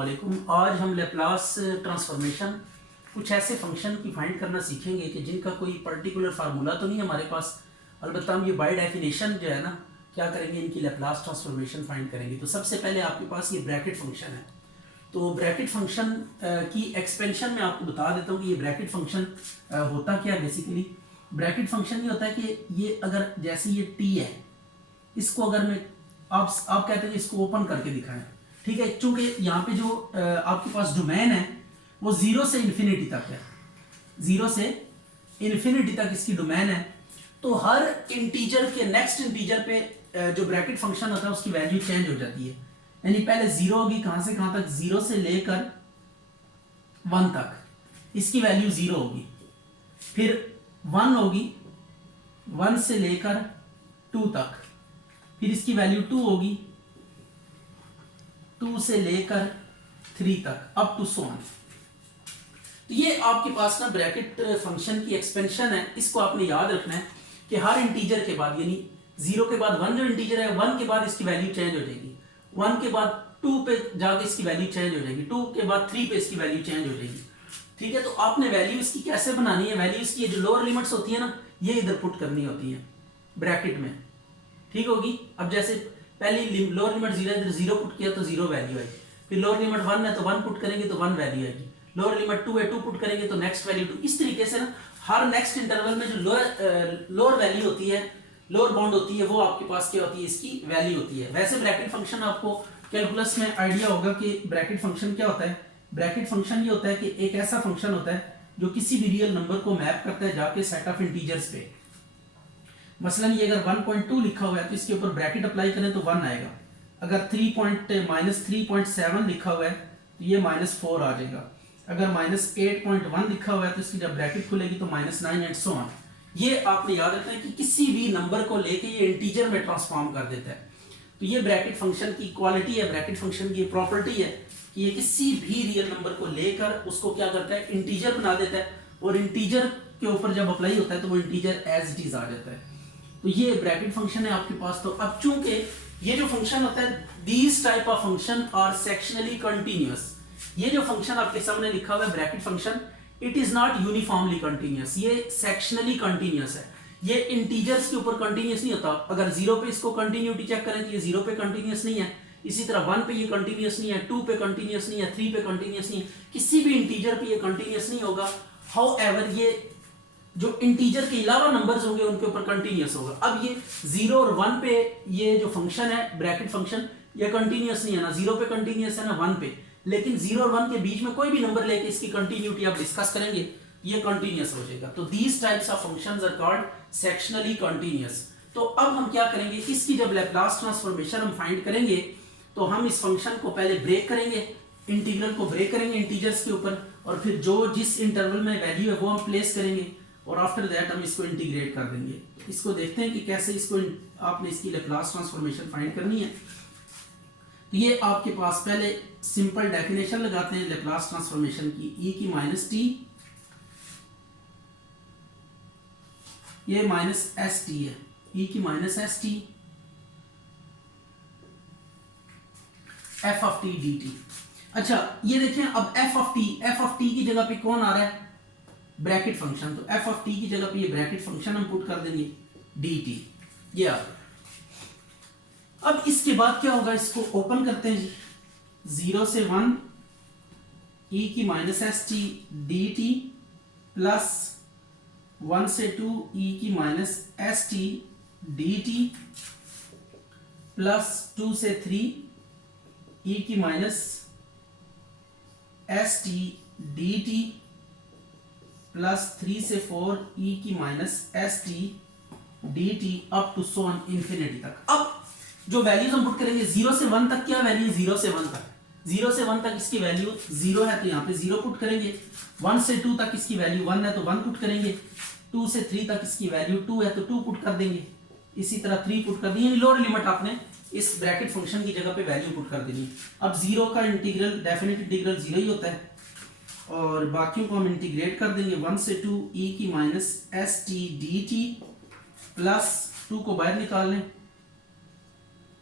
वालेकुम। आज हम लेप्लास ट्रांसफॉर्मेशन कुछ ऐसे फंक्शन की फाइंड करना सीखेंगे कि जिनका कोई पर्टिकुलर फार्मूला तो नहीं है हमारे पास, अलबत्ता हम ये बाय डेफिनेशन जो है ना क्या करेंगे, इनकी लेप्लास ट्रांसफॉर्मेशन फाइंड करेंगे। तो सबसे पहले आपके पास ये ब्रैकेट फंक्शन है। तो ब्रैकेट फंक्शन की एक्सपेंशन में आपको बता देता हूँ कि ये ब्रैकेट फंक्शन होता क्या है। बेसिकली ब्रैकेट फंक्शन ये होता है कि ये अगर जैसे ये टी है, इसको अगर मैं आप कहते हैं इसको ओपन करके दिखाएं, ठीक है, चूंकि यहाँ पे जो आपके पास डोमेन है वो जीरो से इन्फिनिटी तक है, जीरो से इन्फिनिटी तक इसकी डोमेन है। तो हर इंटीजर के नेक्स्ट इंटीजर पे जो ब्रैकेट फंक्शन होता है उसकी वैल्यू चेंज हो जाती है। यानी पहले जीरो होगी, कहां से कहां तक, जीरो से लेकर 1 तक इसकी वैल्यू जीरो होगी, फिर 1 होगी 1 से लेकर 2 तक, फिर इसकी वैल्यू 2 होगी 2 से लेकर 3 तक, अप टू सो ऑन। तो ये आपके पास ना ब्रैकेट फंक्शन की एक्सपेंशन है। इसको आपने याद रखना है कि हर इंटीजर के बाद, यानी 0 के बाद 1 जो इंटीजर है, 1 के बाद इसकी वैल्यू चेंज हो जाएगी, 1 के बाद 2 पे जाके इसकी वैल्यू चेंज हो जाएगी, 2 के बाद 3 पे इसकी वैल्यू चेंज हो जाएगी। ठीक है, तो आपने वैल्यू इसकी कैसे बनानी है, वैल्यू इसकी जो लोअर लिमिट्स होती है ना, ये इधर पुट करनी होती है ब्रैकेट में, ठीक होगी। अब जैसे पहली लोअर लिमिट 0 इधर 0 पुट किया तो 0 वैल्यू आएगी, फिर लोअर लिमिट 1 है तो 1 पुट करेंगे तो 1 वैल्यू आएगी, लोअर लिमिट 2 है 2 पुट करेंगे तो नेक्स्ट वैल्यू 2। इस तरीके से ना हर नेक्स्ट इंटरवल में जो लोअर वैल्यू होती है, लोअर बाउंड होती है, वो आपके पास क्या होती है, इसकी वैल्यू होती है। वैसे ब्रैकेट फंक्शन आपको कैलकुलस में आइडिया होगा कि ब्रैकेट फंक्शन क्या होता है। ब्रैकेट फंक्शन ये होता है कि एक ऐसा फंक्शन होता है जो किसी भी रियल नंबर को मैप करता है जाके सेट ऑफ इंटीजर्स पे। मसलन ये अगर 1.2 लिखा हुआ है तो इसके ऊपर ब्रैकेट अप्लाई करें तो 1 आएगा। अगर -3.7 लिखा हुआ है तो ये -4 आ जाएगा। अगर -8.1 लिखा हुआ है तो इसकी जब ब्रैकेट खुलेगी तो -9 एंड सो ऑन। ये आपने याद रखना है कि किसी भी नंबर को लेके ये इंटीजर में ट्रांसफॉर्म कर देता है। तो ये ब्रैकेट फंक्शन की क्वालिटी है, ब्रैकेट फंक्शन की प्रॉपर्टी है कि ये किसी भी रियल नंबर को लेकर उसको क्या करता है, इंटीजर बना देता है, और इंटीजर के ऊपर जब अप्लाई होता है तो वो इंटीजर एज इट इज आ जाता है। तो ये ब्रैकेट फंक्शन है आपके पास। तो अब चूंकि ये जो फंक्शन होता है, these type of function are sectionally continuous. ये जो फंक्शन आपके सामने लिखा हुआ है bracket function, it is not uniformly continuous, ये सेक्शनली कंटिन्यूअस है। ये इंटीजर्स के ऊपर कंटिन्यूअस नहीं होता। अगर 0 पे इसको कंटिन्यूटी चेक करें तो ये 0 पे कंटिन्यूअस नहीं है, इसी तरह 1 पे ये कंटिन्यूअस नहीं है, 2 पे कंटिन्यूअस नहीं है, 3 पे कंटिन्यूअस नहीं है, किसी भी इंटीजर पे ये कंटिन्यूअस नहीं होगा। हाउएवर ये जो इंटीजर के अलावा नंबर्स होंगे उनके ऊपर कंटिन्यूअस होगा। अब ये 0 और 1 पे ये जो फंक्शन है ब्रैकेट फंक्शन, ये कंटिन्यूअस नहीं है, ना 0 पे कंटिन्यूअस है ना 1 पे, लेकिन 0 और 1 के बीच में कोई भी नंबर लेके इसकी कंटिन्यूटी आप डिस्कस करेंगे, ये कंटिन्यूअस हो जाएगा। तो these types of functions are called sectionally continuous. तो अब हम क्या करेंगे, इसकी जब लैप्लास ट्रांसफॉर्मेशन हम फाइंड करेंगे तो हम इस फंक्शन को पहले ब्रेक करेंगे, इंटीग्रल को ब्रेक करेंगे इंटीजर्स के ऊपर, और फिर जो जिस इंटरवल में वैल्यू है वो हम प्लेस करेंगे, और आफ्टर दैट हम इसको इंटीग्रेट कर देंगे। इसको देखते हैं कि कैसे इसको आपने इसकी लैप्लास ट्रांसफॉर्मेशन फाइंड करनी है। तो ये आपके पास पहले सिंपल डेफिनेशन लगाते हैं लैप्लास ट्रांसफॉर्मेशन की, e की -t, ये -st है, e की -st f of t dt। अच्छा ये देखें, अब f ऑफ t की जगह पे कौन आ रहा है, ब्रैकेट फंक्शन। तो f ऑफ t की जगह पे ये ब्रैकेट फंक्शन हम पुट कर देंगे dt, ये आ। अब इसके बाद क्या होगा, इसको ओपन करते हैं, 0 से 1 e की -st dt प्लस 1 से 2 e की -st dt प्लस 2 से 3 e की -st dt प्लस 3 से 4 e की -st dt up to so on infinity तक। अब जो वैल्यूज हम पुट करेंगे 0 से 1 तक, क्या वैल्यू है 0 से 1 तक, 0 से 1 तक इसकी वैल्यू 0 है तो यहाँ पे 0 पुट करेंगे, 1 से 2 तक इसकी वैल्यू 1 है तो 1 पुट करेंगे, 2 से 3 तक इसकी वैल्यू 2 है तो 2 पुट कर देंगे, इसी तरह 3 पुट कर देंगे। लोअर लिमिट आपने इस ब्रैकेट फंक्शन की जगह पे वैल्यू पुट कर देनी। अब 0 का इंटीग्रल, डेफिनेट इंटीग्रल 0 ही होता है, और बाकियों को हम इंटीग्रेट कर देंगे, 1 से 2 e की -st dt प्लस 2 को बाहर निकाल लें,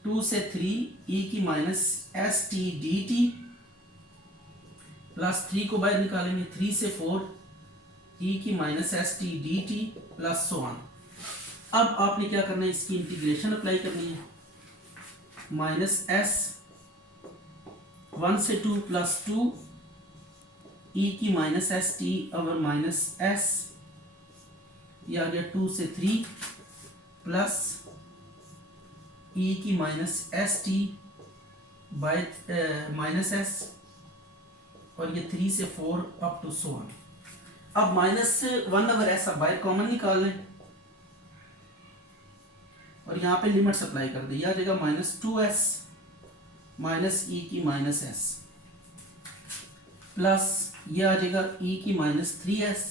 2 से 3 e की -st dt प्लस 3 को बाहर निकालेंगे, 3 से 4 e की minus S T D T plus so on. अब आपने क्या करना है, इसकी इंटीग्रेशन अप्लाई करनी है, माइनस एस 1 से 2 प्लस 2 e की minus S T over minus S, ये आ गया 2 से 3 प्लस e की minus S T bye minus S, और ये 3 से 4 अप टू सो ऑन। अब -1 ओवर एस अब बाहर कॉमन निकाल लें और यहाँ पे लिमिट अप्लाई कर दें, यह आ जाएगा -2s माइनस e की माइनस एस प्लस ये आ जाएगा e की माइनस 3s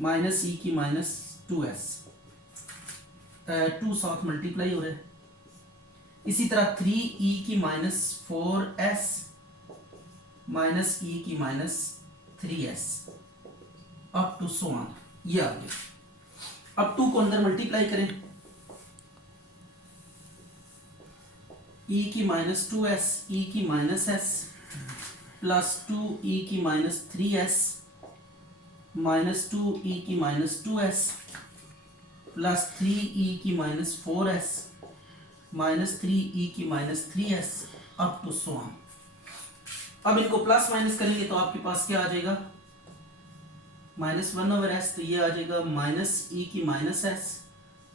माइनस e की माइनस 2s, 2 साथ मल्टीप्लाई हो रहा है। इसी तरह 3e की माइनस 4s माइनस e की minus 3s up to so on, ये आ गया। अब 2 को अंदर मल्टीप्लाई करें, e की माइनस 2s e की माइनस s प्लस 2e की माइनस 3s माइनस 2e की माइनस 2s प्लस 3e की माइनस 4s माइनस 3e की minus 3s up to so on. अब इनको प्लस माइनस करेंगे तो आपके पास क्या आ जाएगा, -1 ओवर s, तो ये आ जाएगा माइनस e की माइनस s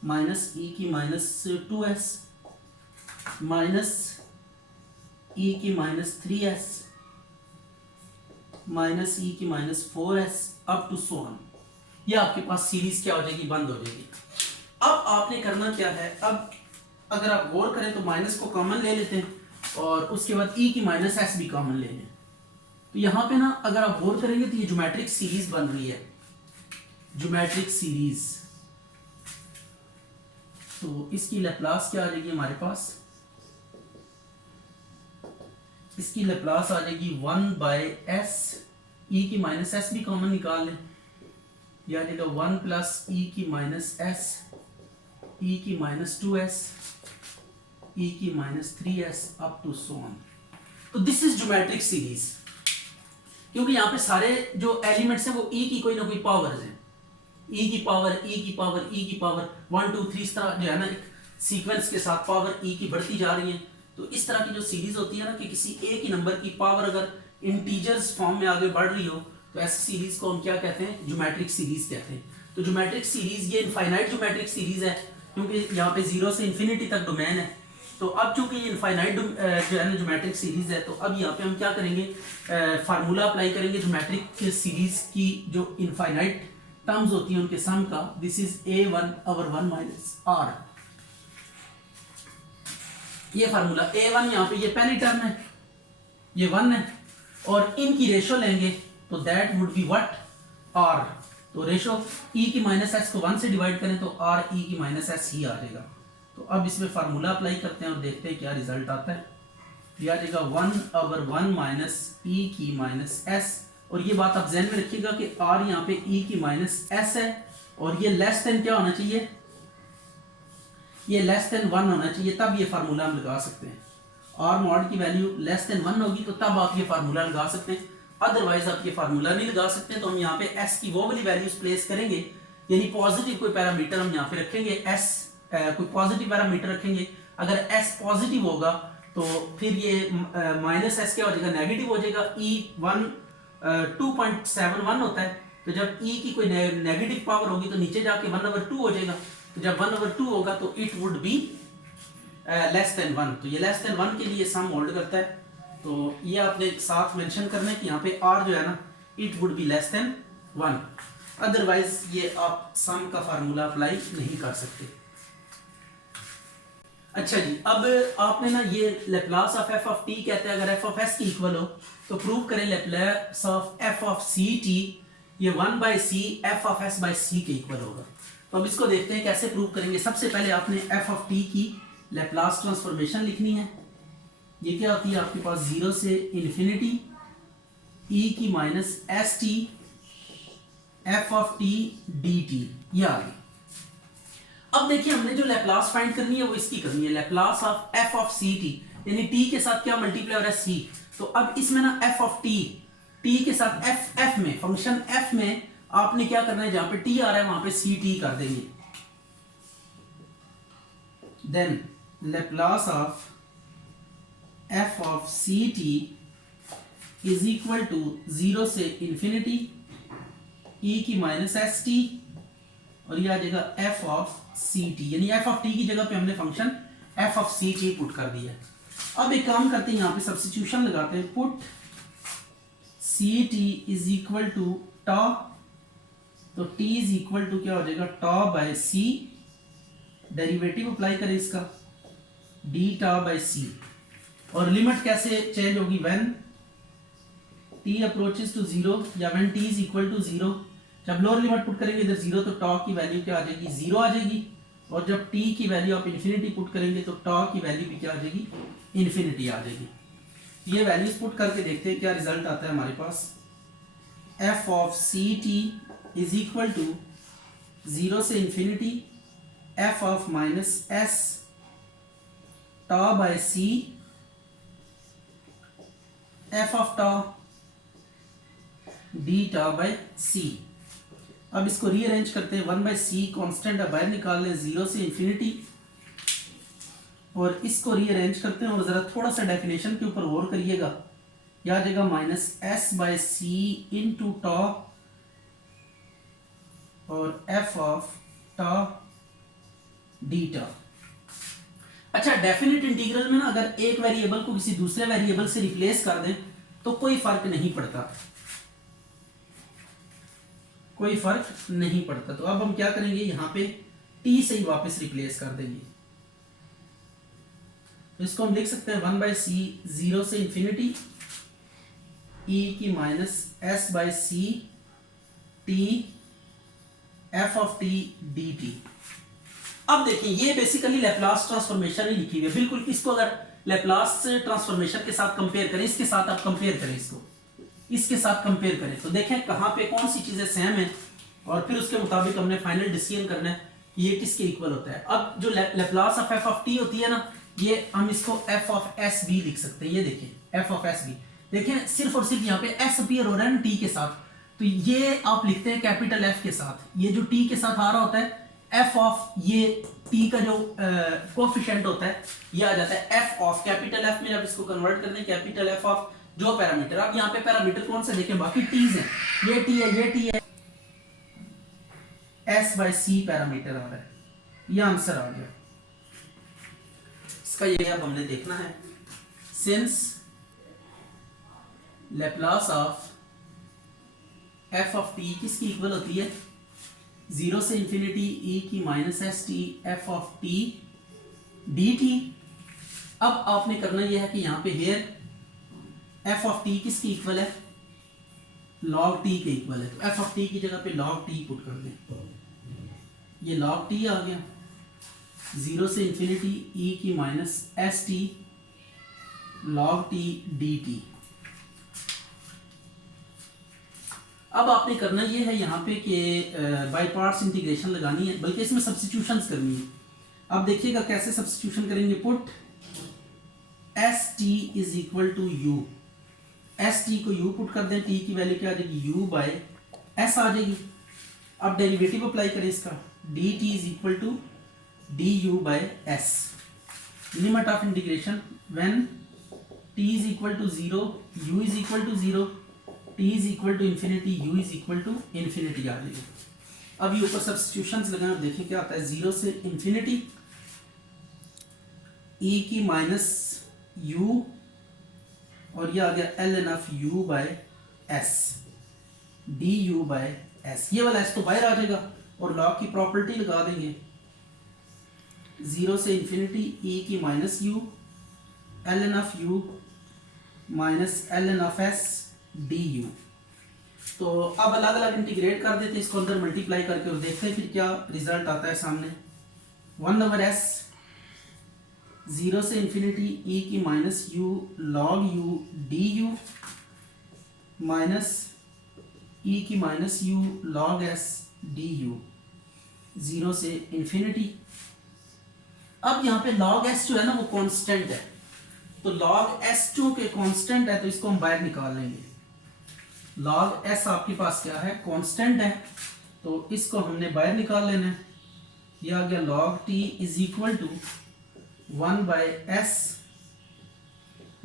माइनस e की माइनस 2s माइनस e की माइनस 3s माइनस e की minus 4s up to so on. ये आपके पास सीरीज क्या हो जाएगी, बंद हो जाएगी। अब आपने करना क्या है, अब अगर आप गौर करें तो माइनस को कॉमन ले लेते हैं और उसके बाद e की माइनस s भी कॉमन ले लें। तो यहाँ पे ना अगर आप गौर करेंगे तो ये ज्योमेट्रिक सीरीज बन रही है, ज्योमेट्रिक सीरीज। तो इसकी लैप्लास क्या आ जाएगी हमारे पास, इसकी लैप्लास आ जाएगी 1/s, e की माइनस s भी कॉमन निकाल लें, यह आ जाएगा 1 प्लस e की माइनस s e की माइनस 2s e की minus 3s up to so on. तो दिस इज ज्योमेट्रिक सीरीज, क्योंकि यहाँ पे सारे जो एलिमेंट्स हैं वो e की कोई ना कोई पावर्स हैं, e की पावर e की पावर e की पावर 1 2 3 इस तरह जो है ना एक सीक्वेंस के साथ पावर e की बढ़ती जा रही है। तो इस तरह की जो सीरीज होती है ना कि किसी एक ही नंबर की पावर अगर इंटीजर्स फॉर्म में आगे बढ़ रही हो तो ऐसी सीरीज को हम क्या कहते हैं, ज्योमेट्रिक सीरीज कहते हैं। तो ज्योमेट्रिक सीरीज ये इनफाइनाइट ज्योमेट्रिक सीरीज है, क्योंकि यहाँ पे 0 से इन्फिनिटी तक डोमेन है। तो अब चूंकि ये इनफाइनाइट जो है ना ज्योमेट्रिक सीरीज है, तो अब यहाँ पे हम क्या करेंगे, फार्मूला अप्लाई करेंगे ज्योमेट्रिक सीरीज की जो इनफाइनाइट टर्म्स होती हैं उनके सम का। This is a1 over 1 minus r, ये फार्मूला a1 यहाँ पे ये पहली टर्म है, ये 1 है, और इनकी रेशो लेंगे तो that would be what, r। तो रेशो e की माइनस s को 1 से डिवाइड करें तो r e की माइनस s ही आ जाएगा। तो अब इसमें फार्मूला अप्लाई करते हैं और देखते हैं क्या रिजल्ट आता है। यह आ जाएगा 1 ओवर 1 माइनस e की माइनस s, और ये बात आप ध्यान में रखिएगा कि r यहाँ पे e की माइनस s है और ये लेस देन क्या होना चाहिए, ये लेस देन 1 होना चाहिए, तब ये फार्मूला हम लगा सकते हैं। r मॉड की वैल्यू लेस देन 1 होगी तो तब आप ये फार्मूला लगा सकते हैं, अदरवाइज आप ये फार्मूला नहीं लगा सकते। तो हम यहाँ पे s की वो वाली वैल्यूज प्लेस करेंगे, यानी पॉजिटिव कोई पैरामीटर हम यहाँ पे रखेंगे, s कोई पॉजिटिव पैरामीटर रखेंगे। अगर s पॉजिटिव होगा तो फिर ये माइनस s क्या हो जाएगा, नेगेटिव हो जाएगा। e1 2.71 होता है, तो जब e की कोई नेगेटिव पावर होगी तो नीचे जाके 1/2 हो जाएगा। तो जब 1/2 होगा तो it would be less than 1। तो ये लेस देन 1 के लिए सम होल्ड करता है। तो ये आपने साथ मेंशन करना है कि यहाँ पे r जो है ना it would be less than 1, otherwise ये आप सम का फार्मूला अप्लाई नहीं कर सकते। अच्छा जी, अब आपने ना ये Laplace of f of t कहते हैं, अगर f ऑफ s की इक्वल हो तो प्रूव करें Laplace of f of ct, ये 1/c f of s by c के इक्वल होगा। तो अब इसको देखते हैं कैसे प्रूव करेंगे। सबसे पहले आपने f ऑफ t की लैप्लास ट्रांसफॉर्मेशन लिखनी है। ये क्या होती है आपके पास, 0 से इन्फिनिटी e की minus S T f of t dt, ये आ गई। अब देखिए हमने जो लैप्लास फाइंड करनी है वो इसकी करनी है, Laplace of f of ct, यानी t के साथ क्या मल्टीप्लाई हो रहा है c। तो अब इसमें ना f ऑफ t टी के साथ एफ में, फंक्शन एफ में आपने क्या करना है, जहां पे टी आ रहा है वहां पे सी टी कर देंगे। Then Laplace of F of C T is equal to 0 से इंफिनिटी ई की माइनस एस टी, और ये आ जाएगा एफ ऑफ सी टी, यानी एफ ऑफ टी की जगह पे हमने function F of C T put कर दिया है। अब एक काम करते हैं, यहां पे सब्स्टिट्यूशन लगाते हैं, put C T is equal to tau, तो टी इज इक्वल टू क्या हो जाएगा, tau by C, derivative apply करें इसका, डी टॉ बाय सी, और लिमिट कैसे चेंज होगी, व्हेन टी अप्रोचेस टू 0 या when T is equal to 0। जब लोअर लिमिट पुट करेंगे इधर 0 तो टॉ की वैल्यू क्या आ जाएगी, 0 आ जाएगी, और जब टी की वैल्यू आप इन्फिनिटी पुट करेंगे तो टॉ की वैल्यू भी क्या आ जाएगी, इन्फिनिटी आ जाएगी। ये वैल्यूज पुट करके देखते हैं क्या रिजल्ट आता है हमारे पास। F of C T is equal to 0 से infinity F of minus S tau by C F of tau D tau by C. अब इसको रीअरेंज करते हैं, 1 बाय सी कॉन्स्टेंट है बाहर निकाल लें 0 से इंफिनिटी, और इसको रीअरेंज करते हैं, और जरा थोड़ा सा डेफिनेशन के ऊपर गौर करिएगा, या आ जाएगा minus S by C into टॉ और एफ ऑफ टॉ डी टॉ। अच्छा, डेफिनेट इंटीग्रल में ना अगर एक वेरिएबल को किसी दूसरे वेरिएबल से रिप्लेस कर दें तो कोई फर्क नहीं पड़ता, कोई फर्क नहीं पड़ता। तो अब हम क्या करेंगे, यहां पे t से ही वापस रिप्लेस कर देंगे, तो इसको हम लिख सकते हैं 1 बाय सी 0 से इंफिनिटी e की minus S by C T F of T D T. अब देखिए ये बेसिकली लैप्लास ट्रांसफॉर्मेशन ही लिखी हुई है, बिल्कुल इसको अगर लैप्लास ट्रांसफॉर्मेशन के साथ कंपेयर करें, इसके साथ आप कंपेयर करें, इसको इसके साथ कंपेयर करें तो देखें कहां पे कौन सी चीजें सेम है, और फिर उसके मुताबिक हमने फाइनल डिसीजन करना है कि ये किसके इक्वल होता है। अब जो Laplace of F of T होती है ना, ये हम इसको एफ ऑफ एस बी लिख सकते हैं। ये देखिए एफ ऑफ एस बी, देखें सिर्फ और सिर्फ यहाँ पे एस अपीयर हो रहा है टी के साथ, तो ये आप लिखते हैं कैपिटल एफ के साथ, ये जो टी के साथ आ रहा होता है एफ ऑफ, ये टी का जो कोफिशिएंट होता है ये आ जाता है एफ ऑफ कैपिटल एफ में। जब इसको कन्वर्ट करते हैं कैपिटल एफ ऑफ जो पैरामीटर, अब यहाँ पे पैरामीटर कौन से देखें, बाकी टीज है, ये टी है, ये टी है, एस बाय सी पैरामीटर आ रहा है, ये आंसर आ गया इसका। ये अब हमने देखना है, since Laplace of F of T किसकी इक्वल होती है, 0 से इंफिनिटी ई की minus S T F of T D T. अब आपने करना यह है कि यहाँ पे हेयर एफ ऑफ टी किसकी इक्वल है, लॉग टी के इक्वल है, तो एफ ऑफ टी की जगह पे लॉग टी पुट कर दें, ये लॉग टी आ गया, 0 से इंफिनिटी ई की minus S T log T D T. अब आपने करना ये है यहाँ पे कि बाय पार्ट्स इंटीग्रेशन लगानी है, बल्कि इसमें सब्स्टिट्यूशंस करनी है। अब देखिएगा कैसे सब्स्टिट्यूशन करेंगे, put S T is equal to U, S T को यू पुट कर दें, टी की वैल्यू क्या आ जाएगी, यू बाय एस आ जाएगी। अब डेरिवेटिव अप्लाई करें इसका, D T is equal to D U by S, limit of integration when T is equal to 0 U is equal to 0 T is equal to infinity U is equal to infinity आ जाएगी। अब ये ऊपर substitutions लगाएं, अब देखिए क्या आता है, 0 से इंफिनिटी ई की माइनस यू, और ये आ गया L N of U by S D U by S, ये वाला एस तो बाहर आ जाएगा, और लॉग की प्रॉपर्टी लगा देंगे, 0 से इंफिनिटी ई की minus U L N of U minus L N of S D U. तो अब अलग अलग इंटीग्रेट कर देते हैं इसको अंदर मल्टीप्लाई करके, और देखते हैं फिर क्या रिजल्ट आता है सामने। 1 ओवर एस 0 से इंफिनिटी ई की minus U log U D U minus E की minus U log S D U, 0 से इंफिनिटी। अब यहाँ पे लॉग एस जो है ना वो कांस्टेंट है, तो लॉग एस जो के कांस्टेंट है तो इसको हम बाहर निकाल लेंगे, लॉग एस आपके पास क्या है, कांस्टेंट है, तो इसको हमने बाहर निकाल लेना है। ये आ गया log T is equal to 1/s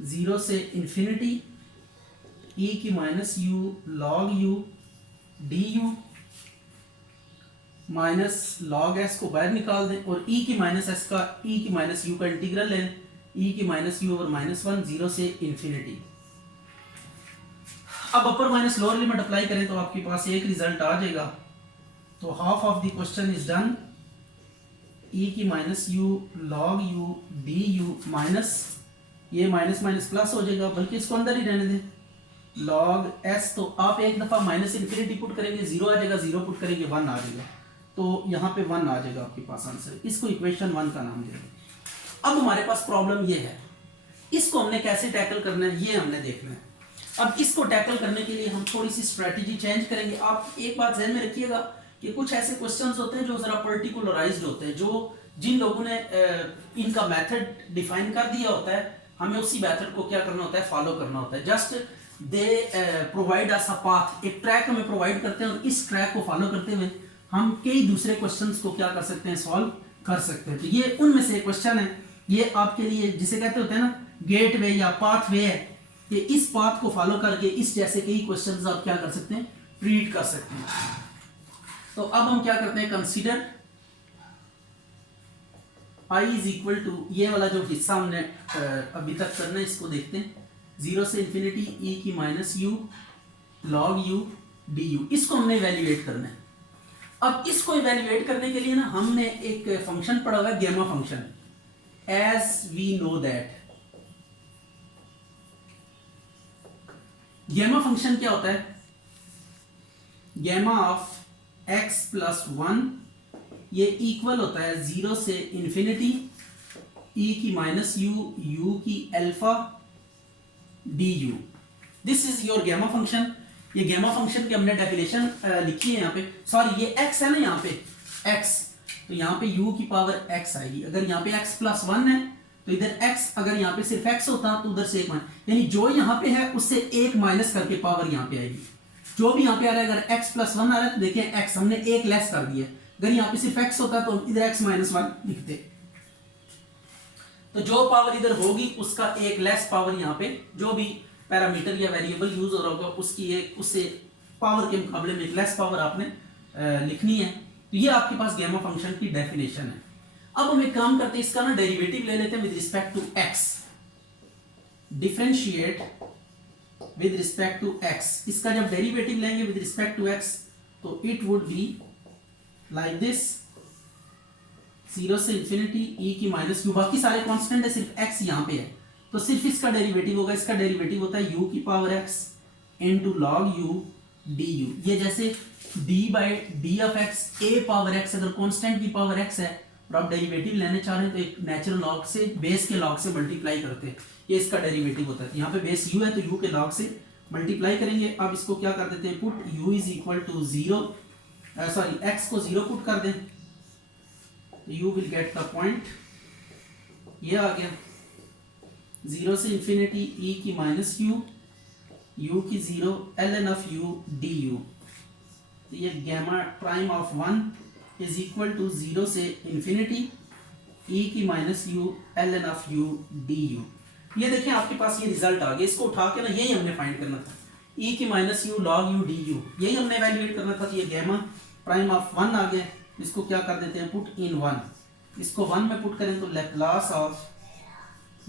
0 से इंफिनिटी e की minus U log U D U minus log S को बाहर निकाल दें और e की माइनस एस का e की माइनस यू का इंटीग्रल लें, e की माइनस यू ओवर -1 0 से इंफिनिटी। अब upper minus lower limit apply करें तो आपके पास एक रिजल्ट आ जाएगा। तो half of the question is done, e की minus U log U D U minus ये माइनस माइनस प्लस हो जाएगा, बल्कि इसको अंदर ही रहने दें, लॉग एस। तो आप एक दफा माइनस इन्फिनिटी पुट करेंगे 0 आ जाएगा, 0 पुट करेंगे 1 आ जाएगा, तो यहाँ पे 1 आ जाएगा आपके पास आंसर। इसको इक्वेशन 1 का नाम देंगे। अब हमारे पास प्रॉब्लम ये है, इसको हमने कैसे टैकल करना है ये हमने देखना है। अब इसको टैकल करने के लिए हम थोड़ी सी स्ट्रेटजी चेंज करेंगे। आप एक बात ध्यान में रखिएगा कि कुछ ऐसे क्वेश्चंस होते हैं जो जरा पर्टिकुलराइज्ड होते हैं, जो जिन लोगों ने इनका मेथड डिफाइन कर दिया होता है, हमें उसी मेथड को क्या करना होता है, फॉलो करना होता है। Just they provide us a path, एक ट्रैक हमें प्रोवाइड करते हैं और इस ट्रैक को फॉलो करते हुए हम कई दूसरे क्वेश्चंस को क्या कर सकते हैं, सॉल्व कर सकते हैं। तो ये उनमें से एक क्वेश्चन है, ये आपके लिए जिसे कहते होते हैं ना गेट वे या पाथ वे है, कि इस पाथ को फॉलो करके इस जैसे कई क्वेश्चंस आप क्या कर सकते हैं, ट्रीट कर सकते हैं। तो अब हम क्या करते हैं, consider i is equal to, ये वाला जो हिस्सा हमने अभी तक करना है इसको देखते हैं, 0 से इंफिनिटी e की minus U log U D you, इसको हमने इवेल्युएट करना है। अब इसको इवेल्युएट करने के लिए ना हमने एक फंक्शन पढ़ा हुआ है gamma function, as we know that. Gamma function क्या होता है, गैमा ऑफ x प्लस 1 ये इक्वल होता है 0 से इंफिनिटी e की माइनस यू यू की alpha D U. This is your gamma function. ये गैमा फंक्शन की हमने डेफिनेशन लिखी है यहाँ पे, सॉरी ये x है ना यहाँ पे x, तो यहाँ पे u की पावर x आएगी। अगर यहाँ पे x प्लस 1 है तो इधर x, अगर यहाँ पे सिर्फ x होता तो उधर से एक माइनस, यानी जो यहाँ पे है उससे एक माइनस करके पावर यहाँ पे आएगी। जो भी यहाँ पे आ रहा है, अगर x प्लस 1 आ रहा है तो देखिए x हमने एक लेस कर दिया, अगर यहाँ पे सिर्फ x होता तो इधर x माइनस 1 लिखते, तो जो पावर इधर होगी उसका एक लेस पावर यहाँ पे जो भी पैरामीटर या वेरिएबल यूज हो रहा होगा उसकी एक, उससे पावर के मुकाबले में एक लेस पावर आपने लिखनी है। तो ये आपके पास गैमा फंक्शन की डेफिनेशन है। अब हम एक काम करते हैं, इसका ना डेरिवेटिव ले लेते हैं with respect to x, differentiate with respect to x। इसका जब डेरिवेटिव लेंगे विद रिस्पेक्ट टू x तो it would be like this, 0 से इंफिनिटी e की माइनस यू, बाकी सारे कांस्टेंट है, सिर्फ x यहाँ पे है तो सिर्फ इसका डेरिवेटिव होगा। इसका डेरिवेटिव होता है u की power x into log u du। ये जैसे d by D of x a power x, अगर कांस्टेंट की पावर x है और आप डेरिवेटिव लेने चाह रहे हैं तो एक नेचुरल लॉग से, बेस के लॉग से मल्टीप्लाई करते हैं, ये इसका डेरिवेटिव होता है। यहाँ पे बेस u है तो u के लॉग से मल्टीप्लाई करेंगे। अब इसको क्या कर देते हैं, put u is equal to 0, sorry x को 0 पुट कर दें, you will get the point, ये आ गया 0 से इंफिनिटी e की माइनस यू u की 0 ln ऑफ u du। तो ये gamma prime of 1 is equal to 0 से इंफिनिटी e की minus U ln of u du। ये देखिए आपके पास ये रिजल्ट आ गया। इसको उठा के ना यही हमने फाइंड करना था, e की minus you log u du, यही हमने इवैल्यूएट करना था। तो ये गैमा प्राइम ऑफ 1 आ गया, इसको क्या कर देते हैं, पुट इन 1। इसको 1 में पुट करें तो Laplace of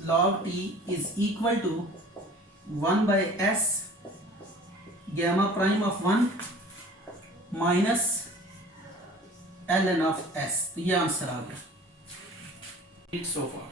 log t is equal to 1/s gamma prime of 1 minus ln of s। तो ये आंसर आ गया। It's so far.